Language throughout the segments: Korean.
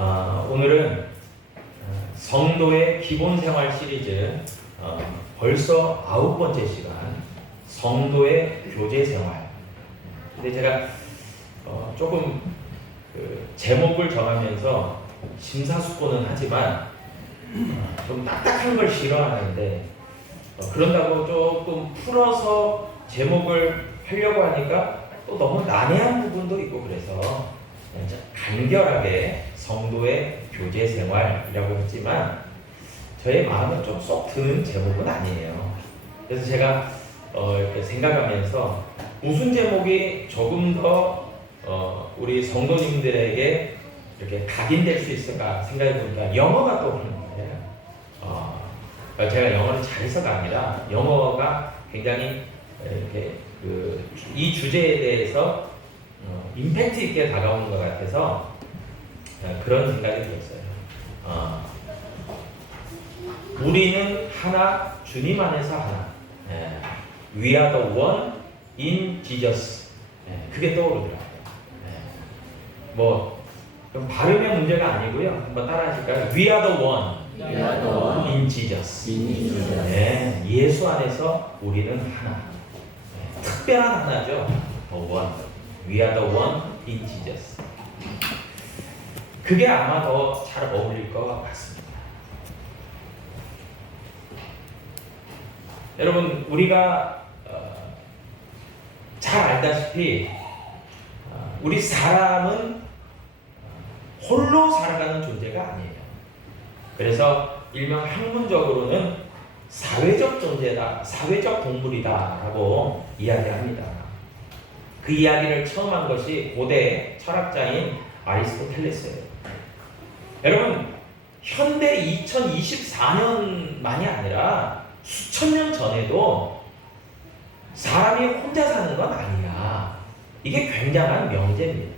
오늘은 성도의 기본생활 시리즈 벌써 9번째 시간 성도의 교제생활. 근데 제가 조금 제목을 정하면서 심사숙고는 하지만 좀 딱딱한 걸 싫어하는데 그런다고 조금 풀어서 제목을 하려고 하니까 또 너무 난해한 부분도 있고 그래서 간결하게 성도의 교제 생활이라고 했지만 저의 마음은 좀 쏙 드는 제목은 아니에요. 그래서 제가 이렇게 생각하면서 무슨 제목이 조금 더 우리 성도님들에게 이렇게 각인될 수 있을까 생각해 보니까 영어가 떠오르는 거예요. 그러니까 제가 영어를 잘해서가 아니라 영어가 굉장히 이렇게 이 주제에 대해서 임팩트 있게 다가오는 것 같아서 그런 생각이 들었어요. 우리는 하나, 주님 안에서 하나. We are the one in Jesus. 그게 떠오르더라고요. 뭐 그럼 발음의 문제가 아니고요. 한번 따라하실까요? We are the one in Jesus. 예수 안에서 우리는 하나. 특별한 하나죠. The one. We are the one in Jesus. 그게 아마 더 잘 어울릴 것 같습니다. 여러분, 우리가 잘 알다시피 우리 사람은 홀로 살아가는 존재가 아니에요. 그래서 일명 학문적으로는 사회적 존재다, 사회적 동물이다라고 이야기합니다. 그 이야기를 처음 한 것이 고대 철학자인 아리스토텔레스예요. 여러분, 현대 2024년만이 아니라 수천 년 전에도 사람이 혼자 사는 건 아니야. 이게 굉장한 명제입니다.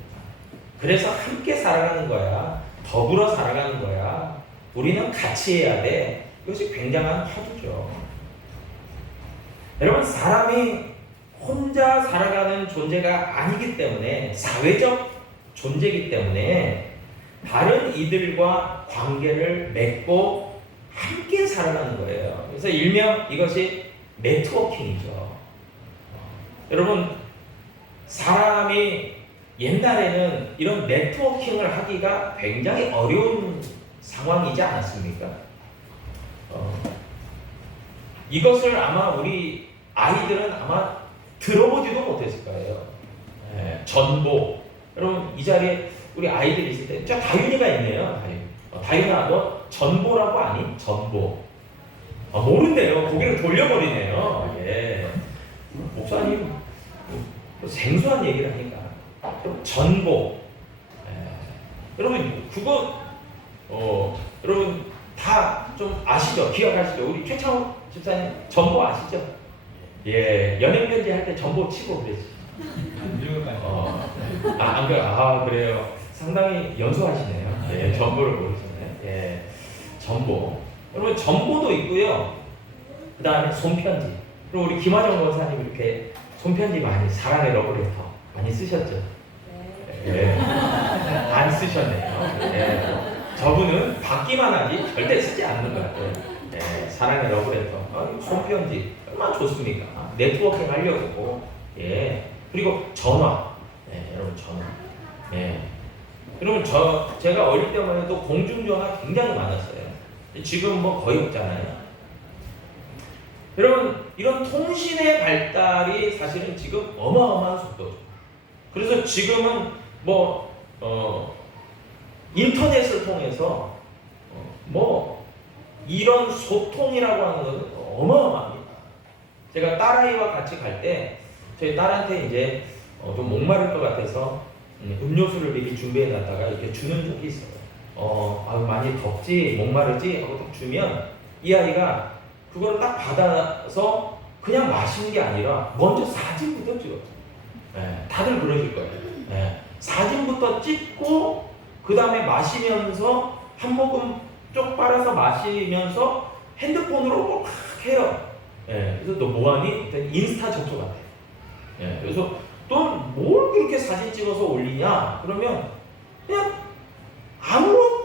그래서 함께 살아가는 거야. 더불어 살아가는 거야. 우리는 같이 해야 돼. 이것이 굉장한 화두죠. 여러분, 사람이 혼자 살아가는 존재가 아니기 때문에, 사회적 존재이기 때문에 다른 이들과 관계를 맺고 함께 살아가는 거예요. 그래서 일명 이것이 네트워킹이죠. 여러분, 사람이 옛날에는 이런 네트워킹을 하기가 굉장히 어려운 상황이지 않았습니까? 이것을 아마 우리 아이들은 아마 들어보지도 못했을 거예요. 전보. 여러분, 이 자리에 우리 아이들이 있을 때, 저 다윤이가 있네요. 다윤아, 너 전보라고 아니? 전보. 모른대요. 고개를 돌려버리네요. 예. 목사님, 생소한 얘기를 하니까. 전보. 여러분, 그거, 여러분, 다 좀 아시죠? 기억하시죠? 우리 최창호 집사님, 전보 아시죠? 예, 연예편지 할 때 전보 치고 그랬지. 안 그래요? 그래요. 상당히 연소하시네요. 예, 전보를 모르시네. 예, 전보. 여러분, 전보도 있고요. 그 다음에 손편지. 그리고 우리 김화정 권사님 이렇게 손편지 많이, 사랑의 러브레터 많이 쓰셨죠? 예, 안 쓰셨네요. 예, 저분은 받기만 하지 절대 쓰지 않는 것 같아요. 예, 사랑의 러브레터. 손편지. 얼마나 좋습니까? 네트워킹 하려고. 예. 그리고 전화. 예, 여러분, 전화. 예. 여러분, 제가 어릴 때만 해도 공중전화 굉장히 많았어요. 지금 뭐 거의 없잖아요. 여러분, 이런 통신의 발달이 사실은 지금 어마어마한 속도죠. 그래서 지금은 인터넷을 통해서 이런 소통이라고 하는 것은 어마어마합니다. 제가 딸아이와 같이 갈 때 저희 딸한테 이제 좀 목마를 것 같아서 음료수를 미리 준비해 놨다가 이렇게 주는 적이 있어요. 많이 덥지, 목마르지 하고 딱 주면 이 아이가 그걸 딱 받아서 그냥 마시는 게 아니라 먼저 사진부터 찍어요. 다들 그러실 거예요. 사진부터 찍고 그 다음에 마시면서 한 모금 쪽 빨아서 마시면서 핸드폰으로 꼭 해요. 그래서 너 뭐하니? 인스타 접속한대. 그래서 넌 뭘 그렇게 사진 찍어서 올리냐? 그러면 그냥 아무런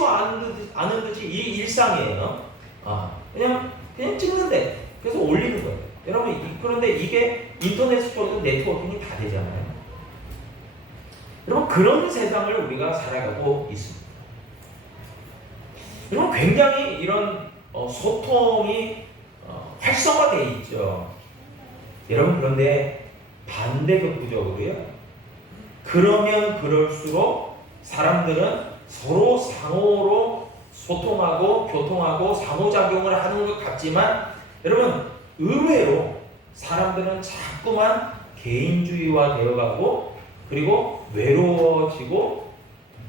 보이지도 않은 듯이 이 일상이에요. 그냥 찍는데 그래서 올리는 거예요. 여러분 그런데 이게 인터넷 스토어도 네트워킹이 다 되잖아요. 여러분 그런 세상을 우리가 살아가고 있습니다. 여러분 굉장히 이런 소통이 활성화되어 있죠. 여러분 그런데 반대급부적으로요. 그러면 그럴수록 사람들은 서로 상호로 소통하고 교통하고 상호작용을 하는 것 같지만 여러분 의외로 사람들은 자꾸만 개인주의화 되어가고 그리고 외로워지고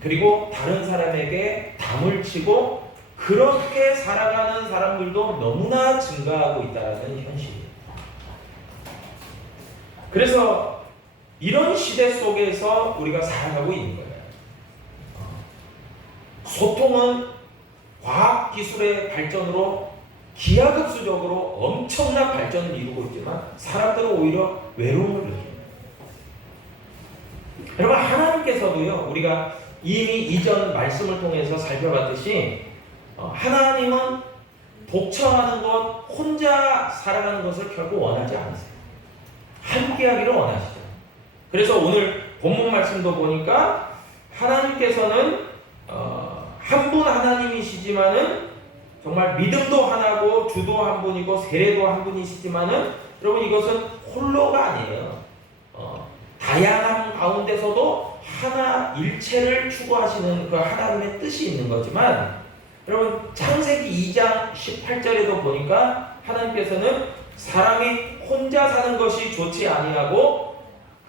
그리고 다른 사람에게 담을 치고 그렇게 살아가는 사람들도 너무나 증가하고 있다는 현실이에요. 그래서 이런 시대 속에서 우리가 살아가고 있는 거예요. 소통은 과학기술의 발전으로 기하급수적으로 엄청난 발전을 이루고 있지만 사람들은 오히려 외로움을 느낍니다. 여러분 하나님께서도요 우리가 이미 이전 말씀을 통해서 살펴봤듯이 하나님은 독처하는 것 혼자 살아가는 것을 결코 원하지 않으세요. 함께하기를 원하시죠. 그래서 오늘 본문 말씀도 보니까 하나님께서는 한 분 하나님이시지만은 정말 믿음도 하나고 주도 한 분이고 세례도 한 분이시지만은 여러분 이것은 홀로가 아니에요. 다양한 가운데서도 하나 일체를 추구하시는 그 하나님의 뜻이 있는 거지만 여러분 창세기 2장 18절에도 보니까 하나님께서는 사람이 혼자 사는 것이 좋지 아니하고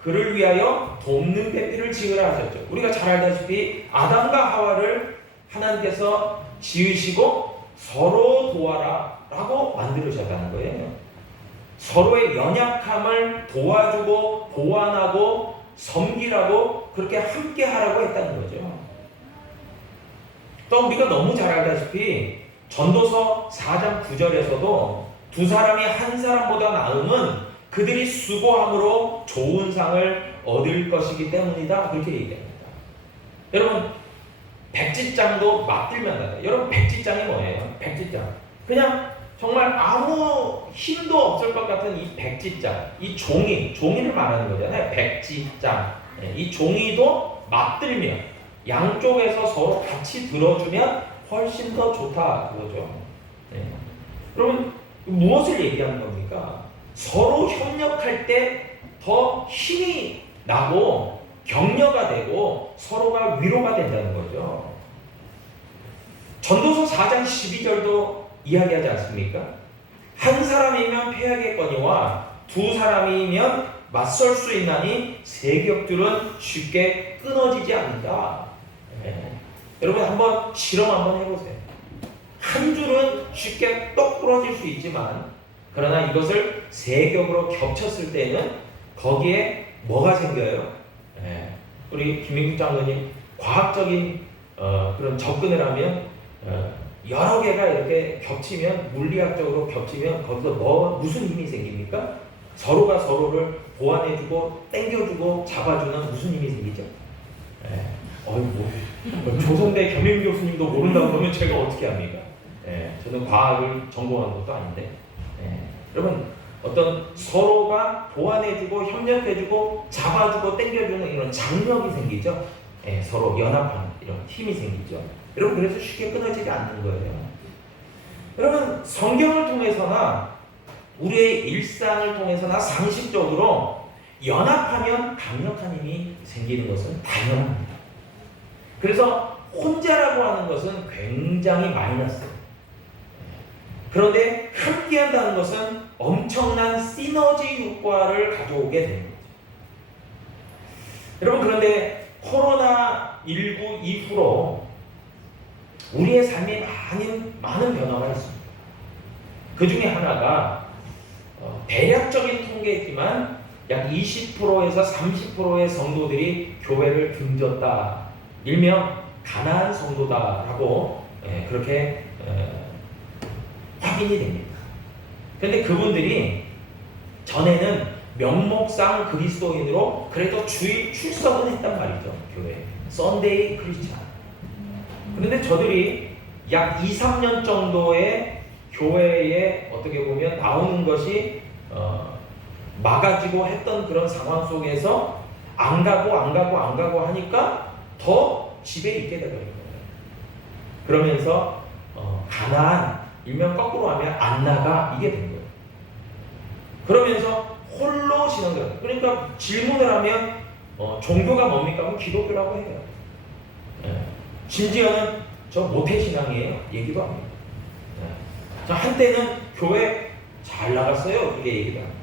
그를 위하여 돕는 배필을 지으라 하셨죠. 우리가 잘 알다시피 아담과 하와를 하나님께서 지으시고 서로 도와라 라고 만들으셨다는 거예요. 서로의 연약함을 도와주고 보완하고 섬기라고 그렇게 함께 하라고 했다는 거죠. 또 우리가 너무 잘 알다시피 전도서 4장 9절에서도 두 사람이 한 사람보다 나음은 그들이 수고함으로 좋은 상을 얻을 것이기 때문이다 그렇게 얘기합니다. 여러분 백지장도 맞들면 나다. 여러분 백지장이 뭐예요? 백지장 그냥 정말 아무 힘도 없을 것 같은 이 백지장, 이 종이를 말하는 거잖아요. 백지장. 이 종이도 맞들면 양쪽에서 서로 같이 들어주면 훨씬 더 좋다 그거죠. 여러분 무엇을 얘기하는 겁니까? 서로 협력할 때 더 힘이 나고 격려가 되고 서로가 위로가 된다는 거죠. 전도서 4장 12절도 이야기하지 않습니까? 한 사람이면 패하겠거니와 두 사람이면 맞설 수 있나니 세 격줄은 쉽게 끊어지지 않는다. 여러분 한번 실험 한번 해보세요. 한 줄은 쉽게 똑 부러질 수 있지만 그러나 이것을 세 격으로 겹쳤을 때는 거기에 뭐가 생겨요? 우리 김민국 장로님 과학적인 그런 접근을 하면 여러 개가 이렇게 겹치면 물리학적으로 겹치면 거기서 무슨 힘이 생깁니까? 서로가 서로를 보완해주고 땡겨주고 잡아주는 무슨 힘이 생기죠? 조선대 겸임 교수님도 모른다고 그러면 제가 어떻게 합니까? 저는 과학을 전공한 것도 아닌데 여러분 어떤 서로가 보완해주고 협력해주고 잡아주고 땡겨주는 이런 장력이 생기죠. 서로 연합하는 이런 힘이 생기죠. 여러분 그래서 쉽게 끊어지지 않는 거예요. 여러분 성경을 통해서나 우리의 일상을 통해서나 상식적으로 연합하면 강력한 힘이 생기는 것은 당연합니다. 그래서 혼자라고 하는 것은 굉장히 마이너스예요. 그런데 함께 한다는 것은 엄청난 시너지 효과를 가져오게 됩니다. 여러분 그런데 코로나19 이후로 우리의 삶에 많은 변화가 있습니다. 그 중에 하나가 대략적인 통계이지만 약 20%에서 30%의 성도들이 교회를 등졌다. 일명 가난한 성도다라고 그렇게 확인이 됩니다. 그런데 그분들이 전에는 명목상 그리스도인으로 그래도 주일 출석은 했단 말이죠. 교회 썬데이 크리스찬. 근데 저들이 약 2, 3년 정도의 교회에 어떻게 보면 나오는 것이 막아지고 했던 그런 상황 속에서 안 가고 하니까 더 집에 있게 되버린 거예요. 그러면서 가나안, 일명 거꾸로 하면 안 나가, 이게 된 거예요. 그러면서 홀로 신앙생활. 그러니까 질문을 하면 종교가 뭡니까? 하면 기독교라고 해요. 심지어는 저 모태신앙이에요. 얘기도 합니다. 저 한때는 교회 잘 나갔어요. 이게 얘기도 합니다.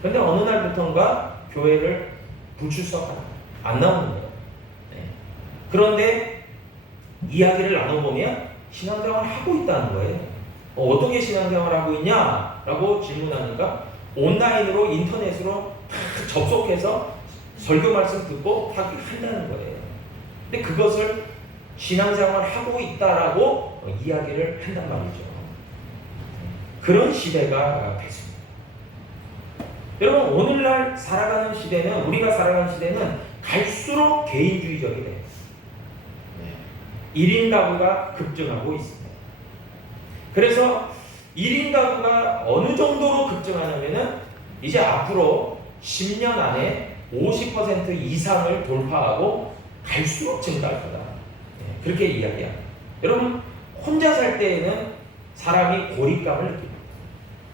그런데 어느 날부터인가 교회를 불출석하다. 안 나오는 거예요. 그런데 이야기를 나눠보면 신앙생활을 하고 있다는 거예요. 어떻게 신앙생활을 하고 있냐? 라고 질문하니까 온라인으로 인터넷으로 다 접속해서 설교 말씀 듣고 한다는 거예요. 근데 그것을 신앙생활을 하고 있다라고 이야기를 한단 말이죠. 그런 시대가 됐습니다. 여러분, 오늘날 살아가는 시대는, 우리가 살아가는 시대는 갈수록 개인주의적이 돼요. 1인 가구가 급증하고 있습니다. 그래서 1인 가구가 어느 정도로 급증하냐면은 이제 앞으로 10년 안에 50% 이상을 돌파하고 갈수록 증가할 거다. 그렇게 이야기합니다. 여러분, 혼자 살 때에는 사람이 고립감을 느낍니다.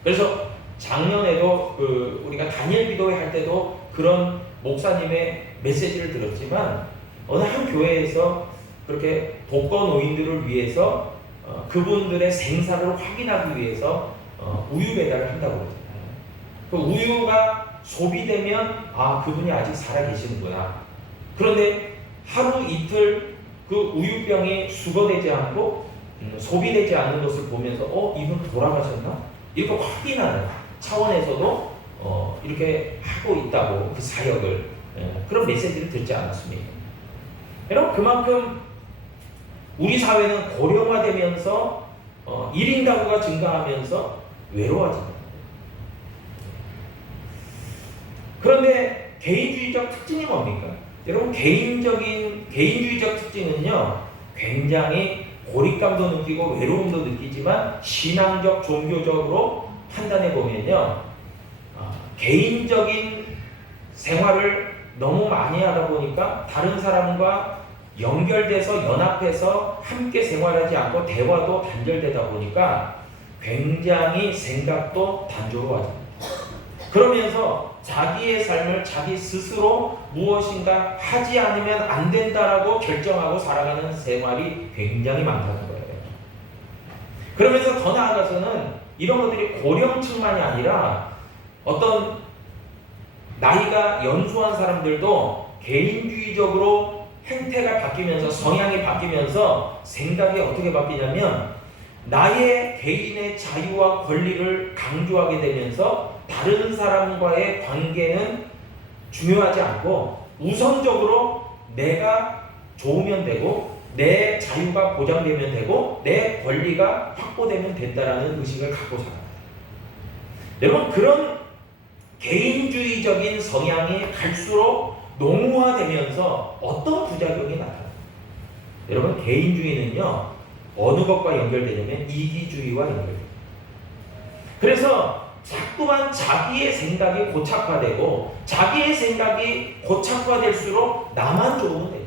그래서 작년에도 우리가 단일 기도회 할 때도 그런 목사님의 메시지를 들었지만 어느 한 교회에서 그렇게 독거노인들을 위해서 그분들의 생사를 확인하기 위해서 우유 배달을 한다고 그러잖아요. 그 우유가 소비되면 그분이 아직 살아 계시는구나. 그런데 하루 이틀 그 우유병이 수거되지 않고 소비되지 않는 것을 보면서 이분 돌아가셨나? 이렇게 확인하는 차원에서도 이렇게 하고 있다고, 그 사역을, 그런 메시지를 듣지 않았습니까? 여러분, 그만큼 우리 사회는 고령화되면서 1인 가구가 증가하면서 외로워집니다. 그런데 개인주의적 특징이 뭡니까? 여러분, 개인주의적 특징은요, 굉장히 고립감도 느끼고 외로움도 느끼지만 신앙적, 종교적으로 판단해 보면요, 개인적인 생활을 너무 많이 하다 보니까 다른 사람과 연결돼서 연합해서 함께 생활하지 않고 대화도 단절되다 보니까 굉장히 생각도 단조로워집니다. 그러면서 자기의 삶을 자기 스스로 무엇인가 하지 않으면 안 된다라고 결정하고 살아가는 생활이 굉장히 많다는 거예요. 그러면서 더 나아가서는 이런 것들이 고령층만이 아니라 어떤 나이가 연수한 사람들도 개인주의적으로 행태가 바뀌면서, 성향이 바뀌면서 생각이 어떻게 바뀌냐면 나의 개인의 자유와 권리를 강조하게 되면서 다른 사람과의 관계는 중요하지 않고 우선적으로 내가 좋으면 되고 내 자유가 보장되면 되고 내 권리가 확보되면 된다라는 의식을 갖고 살아요. 여러분, 그런 개인주의적인 성향이 갈수록 농후화되면서 어떤 부작용이 나타나요? 여러분, 개인주의는요, 어느 것과 연결되냐면 이기주의와 연결돼요. 그래서 자꾸만 자기의 생각이 고착화되고 자기의 생각이 고착화될수록 나만 좋으면 돼요.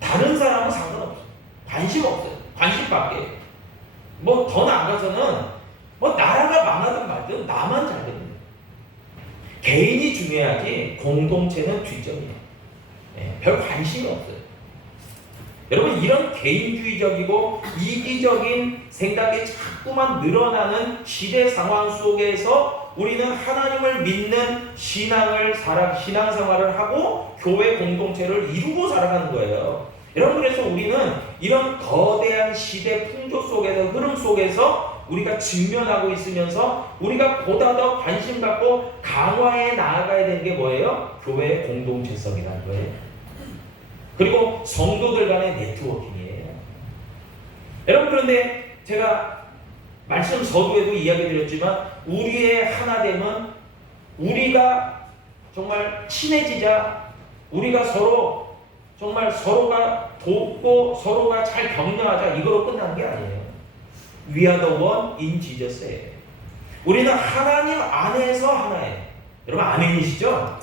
다른 사람은 상관없어요. 관심 없어요. 관심 밖에. 더 나아가서는 나라가 망하든 말든 나만 잘 됩니다. 개인이 중요하지 공동체는 뒷점이에요. 별 관심이 없어요. 여러분, 이런 개인주의적이고 이기적인 생각이 자꾸만 늘어나는 시대 상황 속에서 우리는 하나님을 믿는 신앙생활을 하고 교회 공동체를 이루고 살아가는 거예요. 여러분, 그래서 우리는 이런 거대한 시대 풍조 속에서, 흐름 속에서 우리가 직면하고 있으면서 우리가 보다 더 관심 갖고 강화해 나아가야 되는 게 뭐예요? 교회의 공동체성이라는 거예요. 그리고 성도들 간의 네트워킹이에요. 여러분, 그런데 제가 말씀 서두에도 이야기 드렸지만 우리의 하나됨은 우리가 정말 친해지자, 우리가 서로 정말 서로가 돕고 서로가 잘 격려하자 이거로 끝나는 게 아니에요. We are the one in Jesus에. 우리는 하나님 안에서 하나예요. 여러분 아멘이시죠?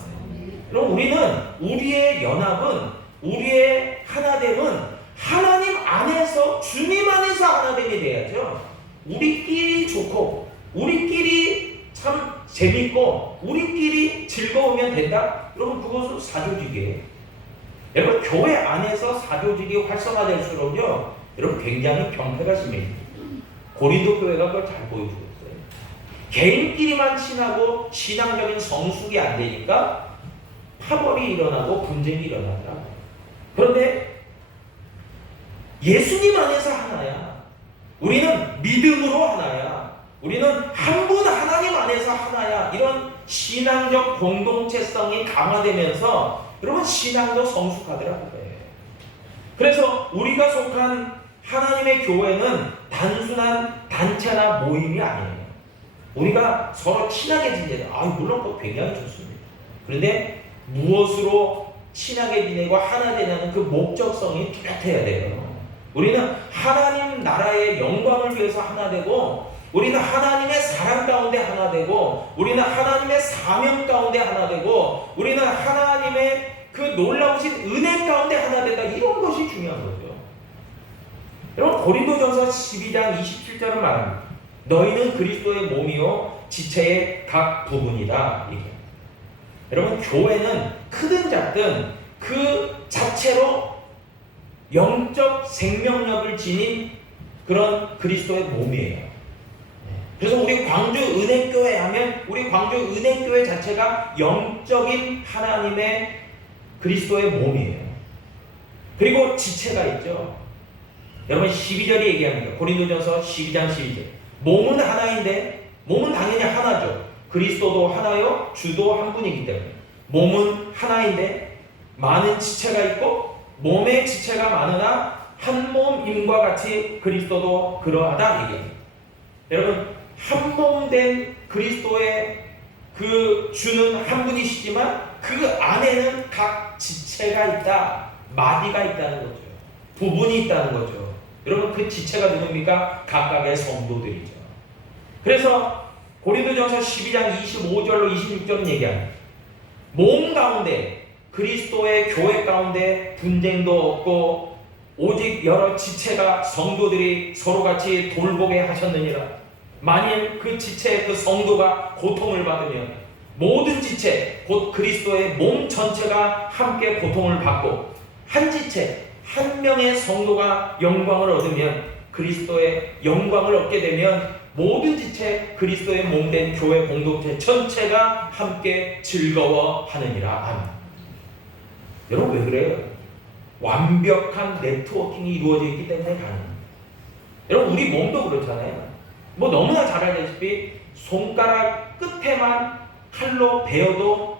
여러분 우리는 우리의 연합은 우리의 하나됨은 하나님 안에서 주님 안에서 하나됨이 돼야죠. 우리끼리 좋고 우리끼리 참 재밌고 우리끼리 즐거우면 된다? 여러분 그것은 사조직이에요. 여러분 교회 안에서 사조직이 활성화될수록요 여러분 굉장히 병폐가 심해집니다. 고린도 교회가 그걸 잘 보여주고 있어요. 개인끼리만 친하고 신앙적인 성숙이 안 되니까 파벌이 일어나고 분쟁이 일어나더라고요. 그런데 예수님 안에서 하나야. 우리는 믿음으로 하나야. 우리는 한 분 하나님 안에서 하나야. 이런 신앙적 공동체성이 강화되면서 여러분 신앙도 성숙하더라고요. 그래서 우리가 속한 하나님의 교회는 단순한 단체나 모임이 아니에요. 우리가 서로 친하게 지내자. 물론 그거 굉장히 좋습니다. 그런데 무엇으로 친하게 지내고 하나 되냐는 그 목적성이 뚜렷해야 돼요. 우리는 하나님 나라의 영광을 위해서 하나 되고 우리는 하나님의 사랑 가운데 하나 되고 우리는 하나님의 사명 가운데 하나 되고 우리는 하나님의 그 놀라우신 은혜 가운데 하나 된다. 이런 것이 중요한 거죠. 여러분 고린도전서 12장 27절은 말합니다. 너희는 그리스도의 몸이요 지체의 각 부분이다. 이게. 여러분 교회는 크든 작든 그 자체로 영적 생명력을 지닌 그런 그리스도의 몸이에요. 그래서 우리 광주 은혜교회 하면 우리 광주 은혜교회 자체가 영적인 하나님의 그리스도의 몸이에요. 그리고 지체가 있죠. 여러분 12절이 얘기합니다. 고린도전서 12장 12절. 몸은 하나인데 몸은 당연히 하나죠. 그리스도도 하나요. 주도 한 분이기 때문에 몸은 하나인데 많은 지체가 있고 몸의 지체가 많으나 한 몸임과 같이 그리스도도 그러하다 얘기합니다. 여러분 한 몸 된 그리스도의 그 주는 한 분이시지만 그 안에는 각 지체가 있다. 마디가 있다는 거죠. 부분이 있다는 거죠. 여러분 그 지체가 누굽니까? 각각의 성도들이죠. 그래서 고린도전서 12장 25절로 26절은 얘기합니다. 몸 가운데 그리스도의 교회 가운데 분쟁도 없고 오직 여러 지체가 성도들이 서로같이 돌보게 하셨느니라. 만일 그 지체 그 성도가 고통을 받으면 모든 지체 곧 그리스도의 몸 전체가 함께 고통을 받고 한 지체 한 명의 성도가 영광을 얻으면 그리스도의 영광을 얻게 되면 모든 지체 그리스도의 몸된 교회 공동체 전체가 함께 즐거워하느니라. 아멘. 여러분 왜 그래요? 완벽한 네트워킹이 이루어져 있기 때문에 가능합니다. 여러분 우리 몸도 그렇잖아요. 너무나 잘 알다시피 손가락 끝에만 칼로 베어도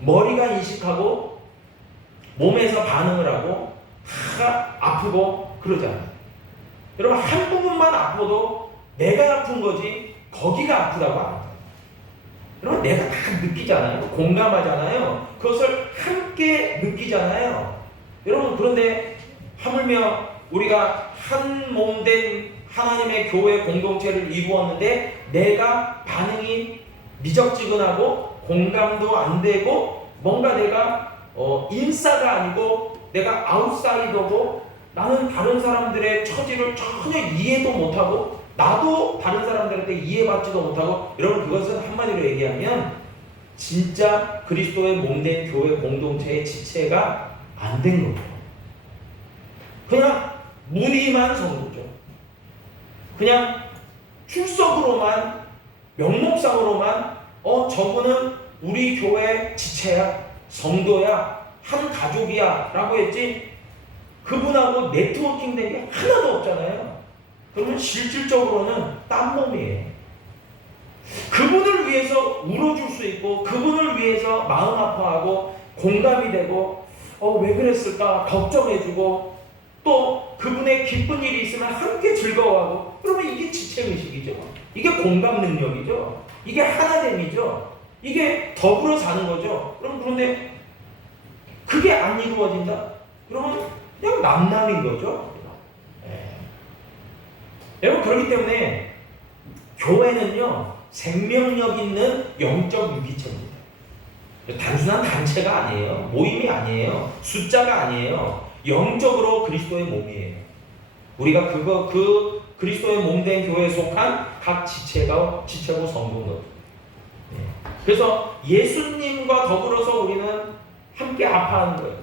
머리가 인식하고 몸에서 반응을 하고 다 아프고 그러잖아요. 여러분 한 부분만 아파도 내가 아픈 거지 거기가 아프다고 안 해요. 여러분 내가 다 느끼잖아요. 공감하잖아요. 그것을 함께 느끼잖아요. 여러분 그런데 하물며 우리가 한 몸 된 하나님의 교회 공동체를 이루었는데 내가 반응이 미적지근하고 공감도 안 되고 뭔가 내가 인싸가 아니고 내가 아웃사이더고 나는 다른 사람들의 처지를 전혀 이해도 못하고 나도 다른 사람들한테 이해받지도 못하고 여러분 그것은 한마디로 얘기하면 진짜 그리스도의 몸된 교회 공동체의 지체가 안 된 거죠. 그냥 무늬만 성도죠. 그냥 출석으로만 명목상으로만 저분은 우리 교회 지체야 성도야 한 가족이야 라고 했지 그분하고 네트워킹 된 게 하나도 없잖아요. 그러면 실질적으로는 딴 몸이에요. 그분을 위해서 울어줄 수 있고 그분을 위해서 마음 아파하고 공감이 되고 왜 그랬을까 걱정해주고 또 그분의 기쁜 일이 있으면 함께 즐거워하고 그러면 이게 지체의식이죠. 이게 공감 능력이죠. 이게 하나됨이죠. 이게 더불어 사는 거죠. 그런데 그게 안 이루어진다? 그러면 그냥 남남인 거죠. 예. 여러분, 그렇기 때문에 교회는요, 생명력 있는 영적 유기체입니다. 단순한 단체가 아니에요. 모임이 아니에요. 숫자가 아니에요. 영적으로 그리스도의 몸이에요. 우리가 그 그리스도의 몸된 교회에 속한 각 지체고 성도인 거죠. 그래서 예수님과 더불어서 우리는 함께 아파하는 거예요.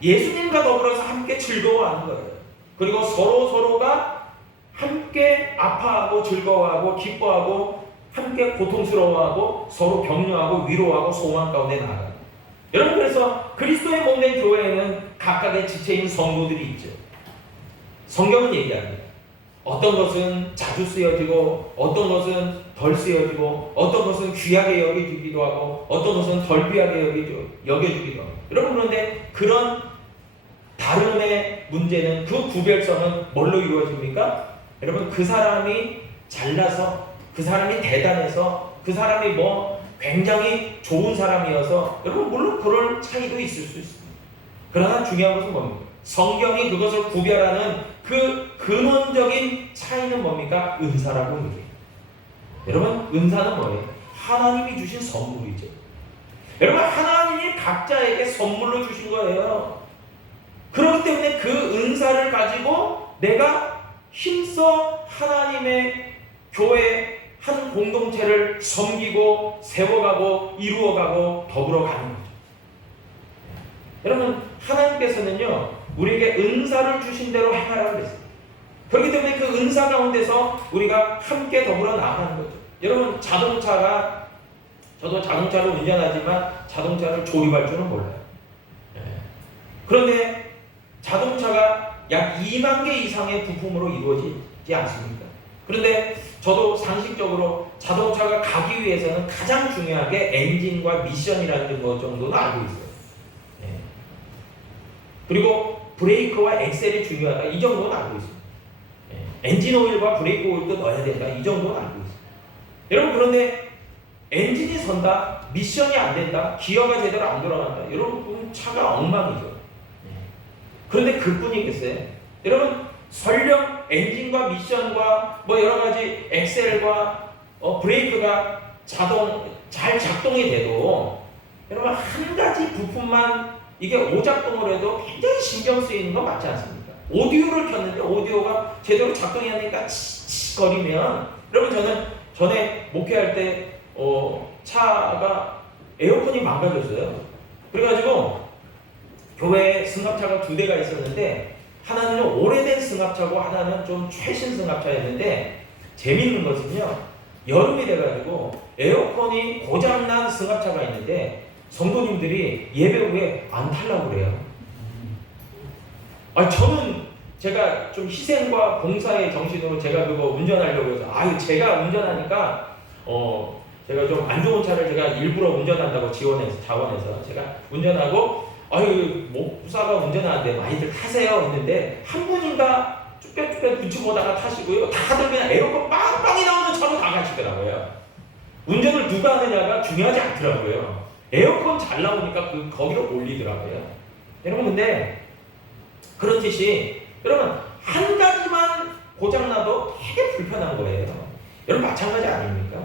예수님과 더불어서 함께 즐거워하는 거예요. 그리고 서로가 함께 아파하고 즐거워하고 기뻐하고 함께 고통스러워하고 서로 격려하고 위로하고 소망 가운데 나아가요. 여러분, 그래서 그리스도의 몸된 교회에는 각각의 지체인 성도들이 있죠. 성경은 얘기합니다. 어떤 것은 자주 쓰여지고 어떤 것은 덜 쓰여지고 어떤 것은 귀하게 여겨주기도 하고 어떤 것은 덜 귀하게 여겨주기도 하고. 여러분, 그런데 그런 다름의 문제는, 그 구별성은 뭘로 이루어집니까? 여러분, 그 사람이 잘나서, 그 사람이 대단해서, 그 사람이 굉장히 좋은 사람이어서, 여러분, 물론 그럴 차이도 있을 수 있습니다. 그러나 중요한 것은 뭡니까? 성경이 그것을 구별하는 그 근원적인 차이는 뭡니까? 은사라고 얘기해요. 여러분, 은사는 뭐예요? 하나님이 주신 선물이죠. 여러분, 하나님이 각자에게 선물로 주신 거예요. 그렇기 때문에 그 은사를 가지고 내가 힘써 하나님의 교회 한 공동체를 섬기고 세워가고 이루어가고 더불어가는 거죠. 여러분, 하나님께서는요, 우리에게 은사를 주신 대로 행하라고 그랬습니다. 그렇기 때문에 그 은사 가운데서 우리가 함께 더불어 나아가는 거죠. 여러분, 저도 자동차를 운전하지만 자동차를 조립할 줄은 몰라요. 그런데 자동차가 약 2만 개 이상의 부품으로 이루어지지 않습니까? 그런데 저도 상식적으로 자동차가 가기 위해서는 가장 중요한 게 엔진과 미션이라는 것 정도는 알고 있어요. 그리고 브레이크와 엑셀이 중요하다, 이 정도는 알고 있습니다. 엔진 오일과 브레이크 오일도 넣어야 된다, 이 정도는 알고 있습니다. 여러분, 그런데 엔진이 선다, 미션이 안 된다, 기어가 제대로 안 돌아간다, 여러분, 차가 엉망이죠. 그런데 그뿐이겠어요? 여러분, 설령 엔진과 미션과 여러 가지 엑셀과 브레이크가 잘 작동이 돼도, 여러분, 한 가지 부품만 이게 오작동을 해도 굉장히 신경 쓰이는 거 맞지 않습니까? 오디오를 켰는데 오디오가 제대로 작동이 안 되니까 치치거리면, 여러분, 저는 전에 목회할 때 차가 에어컨이 망가졌어요. 그래가지고 교회에 승합차가 2대가 있었는데 하나는 오래된 승합차고 하나는 좀 최신 승합차였는데, 재밌는 것은요, 여름이 돼가지고 에어컨이 고장난 승합차가 있는데 성도님들이 예배 후에 안 타려고 그래요. 저는 제가 좀 희생과 봉사의 정신으로 제가 그거 운전하려고 해서, 제가 운전하니까 제가 좀 안 좋은 차를 제가 일부러 운전한다고 자원해서 제가 운전하고, 목사가 운전하는데 많이들 타세요 했는데 한 분인가 쭈뼛쭈뼛 눈치 보다가 타시고요, 다들 그냥 에어컨 빵빵이 나오는 차로 다 가시더라고요. 운전을 누가 하느냐가 중요하지 않더라고요. 에어컨 잘 나오니까 거기로 올리더라고요. 여러분, 근데 그런 짓이, 여러분, 한 가지만 고장나도 되게 불편한 거예요. 여러분, 마찬가지 아닙니까?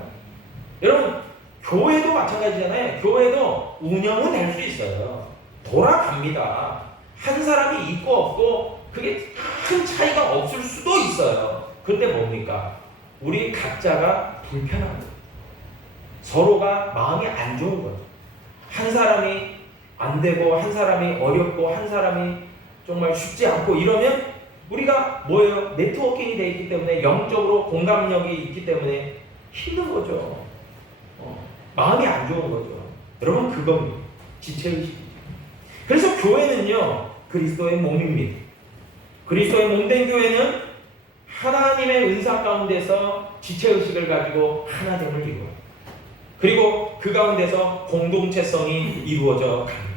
여러분, 교회도 마찬가지잖아요. 교회도 운영은 할 수 있어요. 돌아갑니다. 한 사람이 있고 없고 그게 큰 차이가 없을 수도 있어요. 근데 뭡니까? 우리 각자가 불편한 거예요. 서로가 마음이 안 좋은 거죠. 한 사람이 안 되고 한 사람이 어렵고 한 사람이 정말 쉽지 않고 이러면 우리가 뭐예요? 네트워킹이 되어 있기 때문에, 영적으로 공감력이 있기 때문에 힘든 거죠. 마음이 안 좋은 거죠. 여러분, 그겁니다. 지체의식이죠. 그래서 교회는요, 그리스도의 몸입니다. 그리스도의 몸된 교회는 하나님의 은사 가운데서 지체의식을 가지고 하나됨을 이루어요. 그리고 그 가운데서 공동체성이 이루어져 갑니다.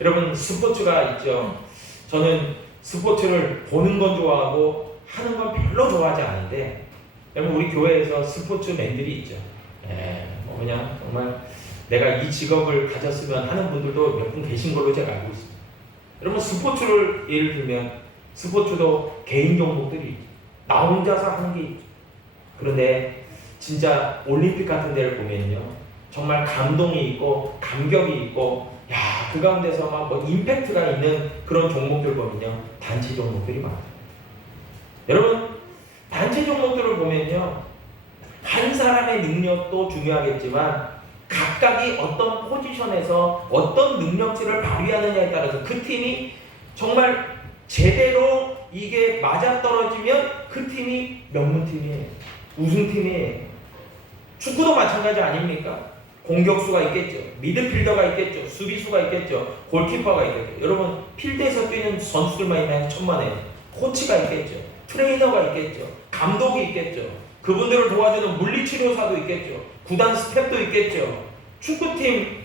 여러분, 스포츠가 있죠. 저는 스포츠를 보는 건 좋아하고 하는 건 별로 좋아하지 않은데, 여러분, 우리 교회에서 스포츠맨들이 있죠. 그냥 정말 내가 이 직업을 가졌으면 하는 분들도 몇 분 계신 걸로 제가 알고 있습니다. 여러분 스포츠를 예를 들면 스포츠도 개인 종목들이 있죠. 나 혼자서 하는 게 있죠. 그런데 진짜 올림픽 같은 데를 보면요, 정말 감동이 있고 감격이 있고, 야, 그 가운데서 막 뭐 임팩트가 있는 그런 종목들 보면요, 단체 종목들이 많아요. 여러분 단체 종목들을 보면요, 한 사람의 능력도 중요하겠지만 각각이 어떤 포지션에서 어떤 능력치를 발휘하느냐에 따라서 그 팀이 정말 제대로 이게 맞아떨어지면 그 팀이 명문팀이에요. 우승팀이에요. 축구도 마찬가지 아닙니까? 공격수가 있겠죠. 미드필더가 있겠죠. 수비수가 있겠죠. 골키퍼가 있겠죠. 여러분 필드에서 뛰는 선수들만 있나요? 천만에요. 코치가 있겠죠. 트레이너가 있겠죠. 감독이 있겠죠. 그분들을 도와주는 물리치료사도 있겠죠. 구단 스태프도 있겠죠. 축구팀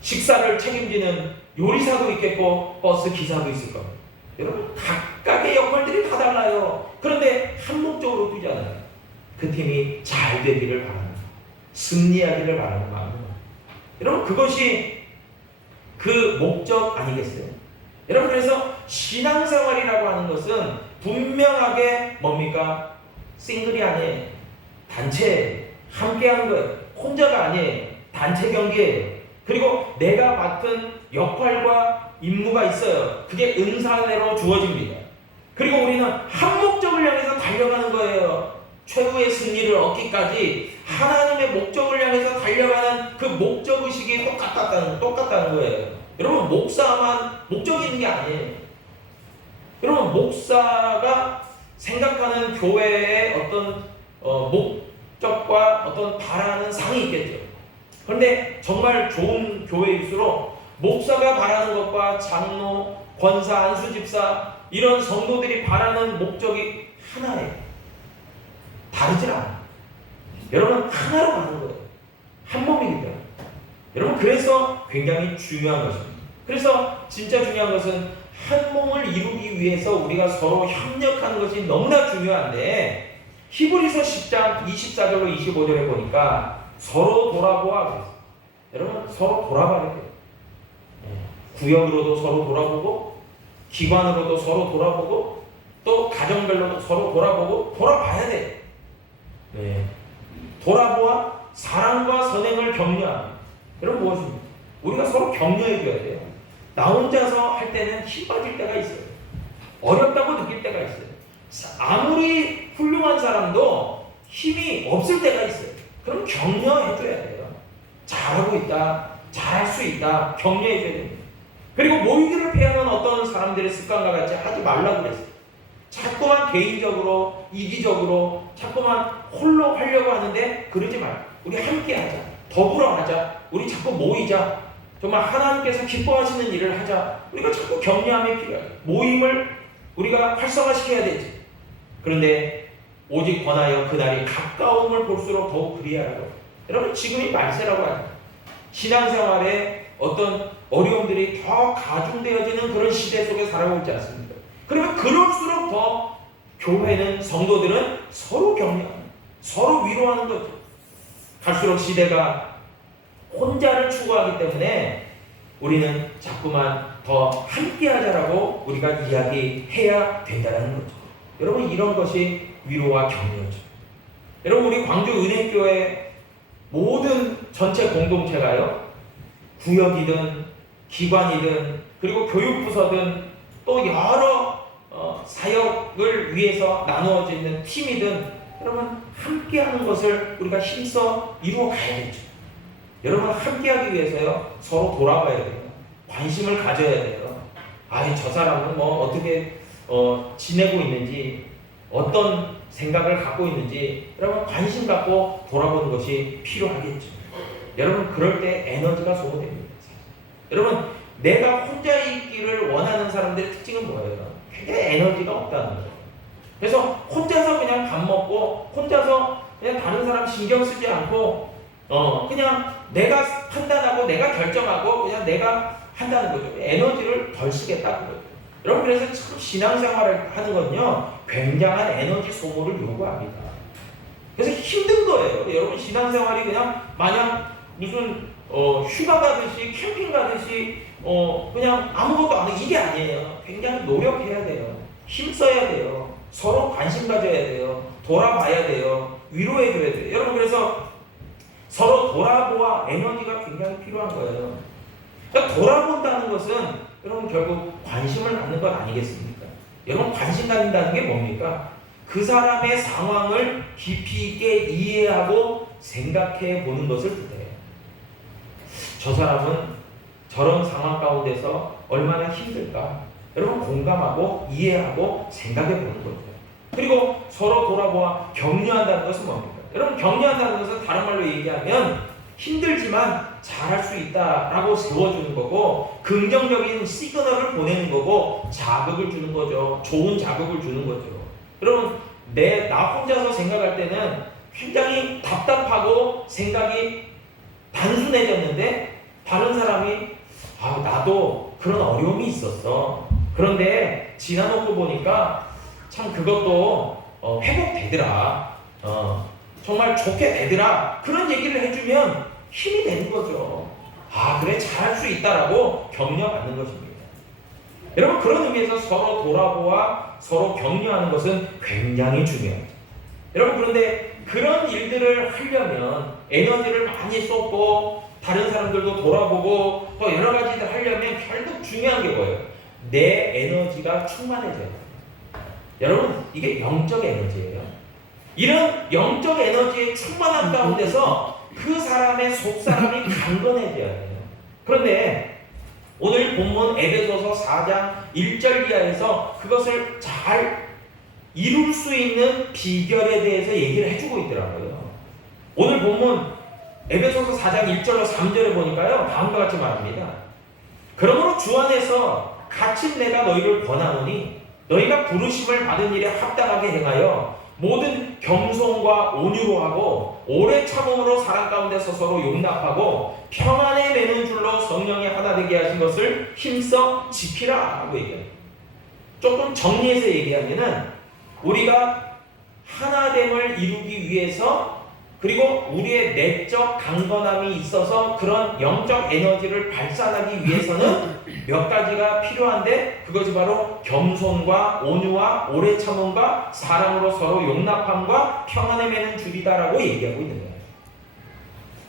식사를 책임지는 요리사도 있겠고 버스 기사도 있을 겁니다. 여러분 각각의 역할들이 다 달라요. 그런데 한 목적으로 뛰잖아요. 그 팀이 잘 되기를 바라는, 승리하기를 바라는 마음입니다. 여러분 그것이 그 목적 아니겠어요? 여러분 그래서 신앙생활이라고 하는 것은 분명하게 뭡니까? 싱글이 아니에요. 단체 함께하는 거예요. 혼자가 아니에요. 단체 경기예요. 그리고 내가 맡은 역할과 임무가 있어요. 그게 은사대로 주어집니다. 그리고 우리는 한 목적을 향해서 달려가는 거예요. 최후의 승리를 얻기까지 하나님의 목적을 향해서 달려가는 그 목적의식이 똑같다는 거예요. 여러분 목사만 목적이 있는 게 아니에요. 여러분 목사가 생각하는 교회의 어떤 목적과 어떤 바라는 상이 있겠죠. 그런데 정말 좋은 교회일수록 목사가 바라는 것과 장로, 권사, 안수집사 이런 성도들이 바라는 목적이 하나예요. 다르질 않아요. 여러분 하나로 가는 거예요. 한 몸이기 때문에. 여러분 그래서 굉장히 중요한 것입니다. 그래서 진짜 중요한 것은 한 몸을 이루기 위해서 우리가 서로 협력하는 것이 너무나 중요한데, 히브리서 10장 24절로 25절에 보니까 서로 돌아보아 그랬어요. 여러분 서로 돌아봐야 돼요. 구역으로도 서로 돌아보고, 기관으로도 서로 돌아보고, 또 가정별로도 서로 돌아보고, 돌아봐야 돼요. 돌아보아 사랑과 선행을 격려합니다. 여러분 무엇입니까? 우리가 서로 격려해줘야 돼요. 나 혼자서 할 때는 힘 빠질 때가 있어요. 어렵다고 느낄 때가 있어요. 아무리 훌륭한 사람도 힘이 없을 때가 있어요. 그럼 격려해줘야 돼요. 잘하고 있다, 잘할 수 있다, 격려해줘야 됩니다. 그리고 모이기를 패하는 어떤 사람들의 습관과 같이 하지 말라고 그랬어요. 자꾸만 개인적으로, 이기적으로, 자꾸만 홀로 하려고 하는데 그러지 말고 우리 함께 하자, 더불어 하자, 우리 자꾸 모이자, 정말 하나님께서 기뻐하시는 일을 하자. 우리가 자꾸 격려함이 필요해요. 모임을 우리가 활성화시켜야 되지. 그런데 오직 권하여 그날이 가까움을 볼수록 더욱 그리하라고. 여러분 지금이 말세라고 하죠. 신앙생활에 어떤 어려움들이 더 가중되어지는 그런 시대 속에 살아오고 있지 않습니까? 그러면 그럴수록 더 교회는, 성도들은 서로 격려하는, 서로 위로하는 거죠. 갈수록 시대가 혼자를 추구하기 때문에 우리는 자꾸만 더 함께하자라고 우리가 이야기해야 된다는 거죠. 여러분 이런 것이 위로와 격려죠. 여러분 우리 광주 은행교회 모든 전체 공동체가요, 구역이든 기관이든 그리고 교육부서든 또 여러 사역을 위해서 나누어져 있는 팀이든 여러분 함께하는 것을 우리가 힘써 이루어 가야겠죠. 여러분 함께하기 위해서요 서로 돌아봐야 돼요. 관심을 가져야 돼요. 저 사람은 뭐 어떻게 지내고 있는지, 어떤 생각을 갖고 있는지 여러분 관심 갖고 돌아보는 것이 필요하겠죠. 여러분 그럴 때 에너지가 소모됩니다. 여러분 내가 혼자 있기를 원하는 사람들의 특징은 뭐예요? 굉장히 에너지가 없다는 거죠. 그래서 혼자서 그냥 밥 먹고 혼자서 그냥 다른 사람 신경 쓰지 않고 그냥 내가 판단하고 내가 결정하고 그냥 내가 한다는 거죠. 에너지를 덜 쓰겠다는 거죠. 여러분 그래서 참 신앙생활을 하는 건요 굉장한 에너지 소모를 요구합니다. 그래서 힘든 거예요. 여러분 신앙생활이 그냥 마냥 무슨 휴가 가듯이 캠핑 가듯이 그냥 아무것도 안 해. 이게 아니에요. 굉장히 노력해야 돼요. 힘써야 돼요. 서로 관심 가져야 돼요. 돌아봐야 돼요. 위로해줘야 돼요. 여러분, 그래서 서로 돌아보아 에너지가 굉장히 필요한 거예요. 그러니까 돌아본다는 것은 여러분 결국 관심을 갖는 것 아니겠습니까? 여러분, 관심 갖는다는 게 뭡니까? 그 사람의 상황을 깊이 있게 이해하고 생각해 보는 것을 뜻해요. 저 사람은 저런 상황 가운데서 얼마나 힘들까? 여러분, 공감하고 이해하고 생각해 보는 거죠. 그리고 서로 돌아보아 격려한다는 것은 뭡니까? 여러분, 격려한다는 것은 다른 말로 얘기하면 힘들지만 잘할 수 있다라고 세워주는 거고, 긍정적인 시그널을 보내는 거고, 자극을 주는 거죠. 좋은 자극을 주는 거죠. 여러분, 나 혼자서 생각할 때는 굉장히 답답하고 생각이 단순해졌는데, 다른 사람이 나도 그런 어려움이 있었어. 그런데 지나놓고 보니까 참 그것도 회복되더라. 정말 좋게 되더라. 그런 얘기를 해주면 힘이 되는 거죠. 그래, 잘할 수 있다라고 격려받는 것입니다. 여러분, 그런 의미에서 서로 돌아보아 서로 격려하는 것은 굉장히 중요합니다. 여러분, 그런데 그런 일들을 하려면 에너지를 많이 쏟고 다른 사람들도 돌아보고 또 여러 가지들 하려면 결국 중요한 게 뭐예요? 내 에너지가 충만해져야 돼요. 여러분, 이게 영적 에너지예요. 이런 영적 에너지의 충만함 가운데서 그 사람의 속사람이 강건해져야 돼요. 그런데 오늘 본문 에베소서 4장 1절 이하에서 그것을 잘 이룰 수 있는 비결에 대해서 얘기를 해주고 있더라고요. 오늘 본문 에베소서 4장 1절로 3절에 보니까요, 다음과 같이 말합니다. 그러므로 주 안에서 갇힌 내가 너희를 권하노니 너희가 부르심을 받은 일에 합당하게 행하여 모든 겸손과 온유로 하고 오래 참음으로 사랑 가운데서 서로 용납하고 평안에 매는 줄로 성령이 하나 되게 하신 것을 힘써 지키라 하고 얘기합니다. 조금 정리해서 얘기하면은 우리가 하나됨을 이루기 위해서, 그리고 우리의 내적 강건함이 있어서 그런 영적 에너지를 발산하기 위해서는 몇 가지가 필요한데, 그것이 바로 겸손과 온유와 오래 참음과 사랑으로 서로 용납함과 평안에 매는 줄이다라고 얘기하고 있는 거예요.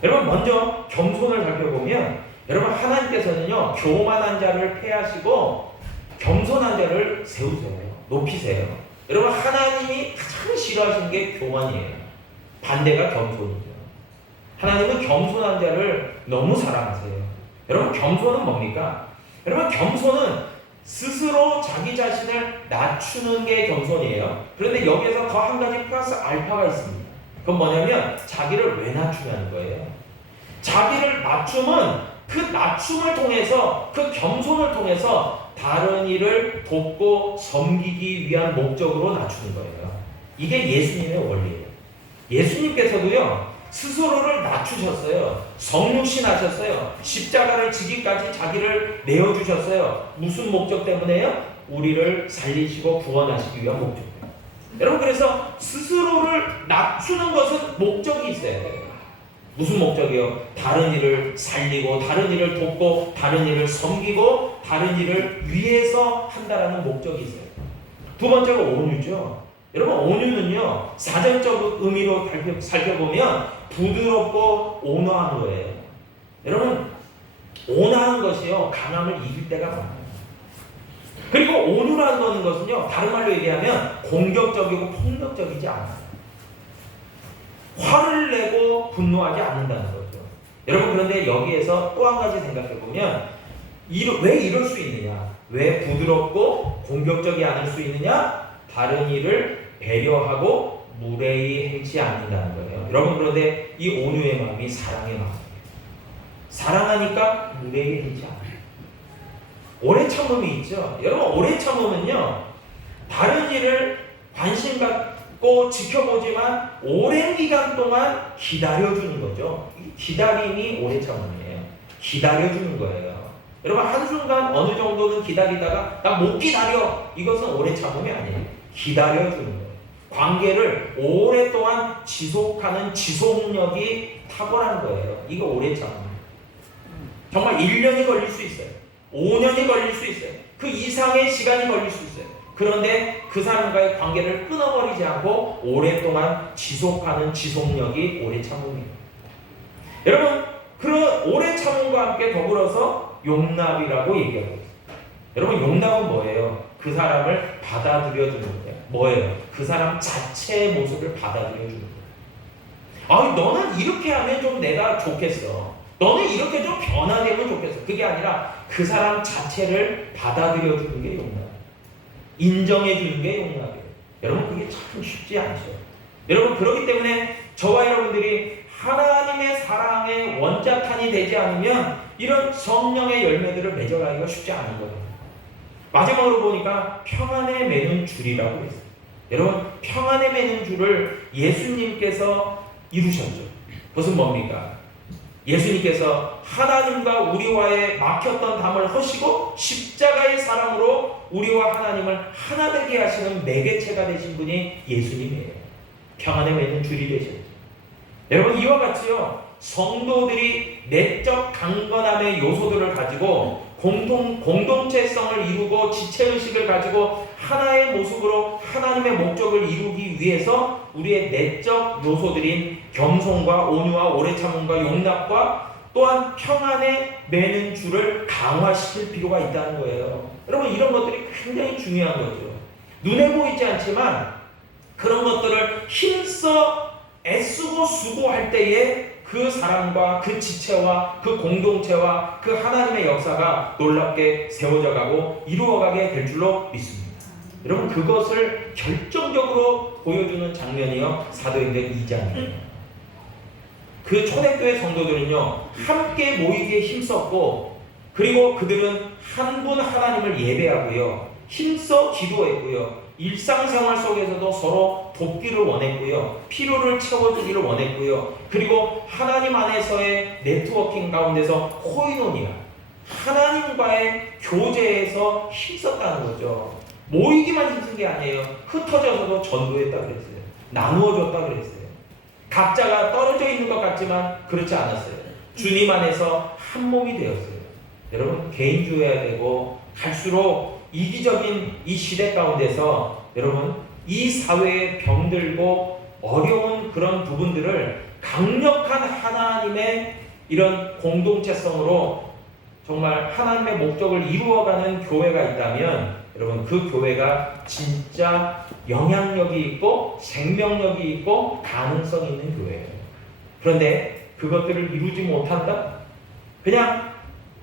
여러분, 먼저 겸손을 살펴보면, 여러분, 하나님께서는요, 교만한 자를 폐하시고 겸손한 자를 세우세요. 높이세요. 여러분, 하나님이 가장 싫어하시는 게 교만이에요. 반대가 겸손이죠. 하나님은 겸손한 자를 너무 사랑하세요. 여러분, 겸손은 뭡니까? 여러분, 겸손은 스스로 자기 자신을 낮추는 게 겸손이에요. 그런데 여기에서 더 한 가지 플러스 알파가 있습니다. 그건 뭐냐면 자기를 왜 낮추냐는 거예요. 자기를 낮추면 그 낮춤을 통해서, 그 겸손을 통해서 다른 이를 돕고 섬기기 위한 목적으로 낮추는 거예요. 이게 예수님의 원리예요. 예수님께서도요, 스스로를 낮추셨어요. 성육신하셨어요. 십자가를 지기까지 자기를 내어주셨어요. 무슨 목적 때문에요? 우리를 살리시고 구원하시기 위한 목적 때문에. 여러분, 그래서 스스로를 낮추는 것은 목적이 있어야 돼요. 무슨 목적이요? 다른 이를 살리고 다른 이를 돕고 다른 이를 섬기고 다른 이를 위해서 한다라는 목적이 있어요. 두 번째가 온유죠. 여러분, 온유는요, 사전적 의미로 살펴보면 부드럽고 온화한 거예요. 여러분, 온화한 것이요, 강함을 이길 때가 많아요. 그리고 온유라는 것은요, 다른 말로 얘기하면 공격적이고 폭력적이지 않아요. 화를 내고 분노하지 않는다는 거죠. 여러분, 그런데 여기에서 또 한 가지 생각해보면 왜 이럴 수 있느냐? 왜 부드럽고 공격적이 않을 수 있느냐? 다른 일을 배려하고 무례히 행치 않는다는 거예요. 여러분, 그런데 이 온유의 마음이 사랑의 마음이에요. 사랑하니까 무례히 행치 않아요. 오래 참음이 있죠. 여러분, 오래 참음은요, 다른 일을 관심 갖고 지켜보지만 오랜 기간 동안 기다려주는 거죠. 기다림이 오래 참음이에요. 기다려주는 거예요. 여러분, 한순간 어느 정도는 기다리다가 나 못 기다려, 이것은 오래 참음이 아니에요. 기다려주는 거예요. 관계를 오랫동안 지속하는 지속력이 탁월한 거예요. 이거 오래 참는. 정말 1년이 걸릴 수 있어요. 5년이 걸릴 수 있어요. 그 이상의 시간이 걸릴 수 있어요. 그런데 그 사람과의 관계를 끊어버리지 않고 오랫동안 지속하는 지속력이 오래 참음이에요. 여러분, 그런 오래 참음과 함께 더불어서 용납이라고 얘기하고 있어요. 여러분, 용납은 뭐예요? 그 사람을 받아들여주는 거예요. 뭐예요? 그 사람 자체의 모습을 받아들여주는 거예요. 아, 너는 이렇게 하면 좀 내가 좋겠어. 너는 이렇게 좀 변화되면 좋겠어. 그게 아니라 그 사람 자체를 받아들여주는 게 용납이에요. 인정해주는 게 용납이에요. 여러분, 그게 참 쉽지 않죠. 여러분, 그렇기 때문에 저와 여러분들이 하나님의 사랑의 원자탄이 되지 않으면 이런 성령의 열매들을 맺어가기가 쉽지 않은 거예요. 마지막으로 보니까 평안에 매는 줄이라고 했어요. 여러분, 평안에 매는 줄을 예수님께서 이루셨죠. 그것은 뭡니까? 예수님께서 하나님과 우리와의 막혔던 담을 허시고 십자가의 사랑으로 우리와 하나님을 하나 되게 하시는 매개체가 되신 분이 예수님이에요. 평안에 매는 줄이 되셨죠. 여러분, 이와 같이요, 성도들이 내적 강건함의 요소들을 가지고 공동체성을 이루고 지체의식을 가지고 하나의 모습으로 하나님의 목적을 이루기 위해서 우리의 내적 요소들인 겸손과 온유와 오래 참음과 용납과 또한 평안에 매는 줄을 강화시킬 필요가 있다는 거예요. 여러분, 이런 것들이 굉장히 중요한 거죠. 눈에 보이지 않지만 그런 것들을 힘써 애쓰고 수고할 때에 그 사람과 그 지체와 그 공동체와 그 하나님의 역사가 놀랍게 세워져 가고 이루어가게 될 줄로 믿습니다. 여러분, 그것을 결정적으로 보여주는 장면이요, 사도행전 2장이에요. 그 초대교회 성도들은요, 함께 모이기에 힘썼고, 그리고 그들은 한 분 하나님을 예배하고요, 힘써 기도했고요, 일상생활 속에서도 서로 돕기를 원했고요, 필요를 채워주기를 원했고요, 그리고 하나님 안에서의 네트워킹 가운데서 코이노니아, 하나님과의 교제에서 힘썼다는 거죠. 모이기만 힘쓴 게 아니에요. 흩어져서도 전도했다 그랬어요. 나누어줬다 그랬어요. 각자가 떨어져 있는 것 같지만 그렇지 않았어요. 주님 안에서 한 몸이 되었어요. 여러분, 개인주의해야 되고, 갈수록 이기적인 이 시대 가운데서 여러분, 이 사회에 병들고 어려운 그런 부분들을 강력한 하나님의 이런 공동체성으로 정말 하나님의 목적을 이루어가는 교회가 있다면, 여러분, 그 교회가 진짜 영향력이 있고 생명력이 있고 가능성이 있는 교회예요. 그런데 그것들을 이루지 못한다? 그냥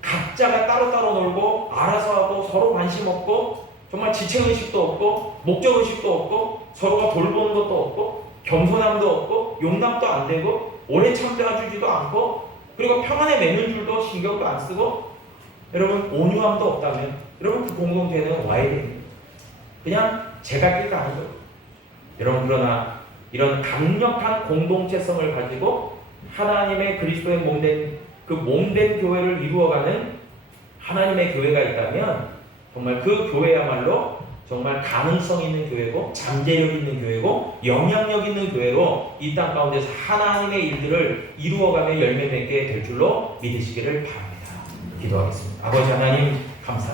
각자가 따로따로 놀고 알아서 하고 서로 관심 없고 정말 지체의식도 없고 목적의식도 없고 서로가 돌보는 것도 없고 겸손함도 없고 용납도 안 되고 오래 참여해주지도 않고 그리고 평안에 매는 줄도 신경도 안 쓰고 여러분, 온유함도 없다면 여러분, 그 공동체는 와야 됩니다. 그냥 제가 길 가는 거예요. 여러분, 그러나 이런 강력한 공동체성을 가지고 하나님의 그리스도의 몸된 그 몸된 교회를 이루어가는 하나님의 교회가 있다면 정말 그 교회야말로 정말 가능성 있는 교회고 잠재력 있는 교회고 영향력 있는 교회로 이 땅 가운데서 하나님의 일들을 이루어가며 열매 맺게 될 줄로 믿으시기를 바랍니다. 기도하겠습니다. 아버지 하나님, 감사합니다.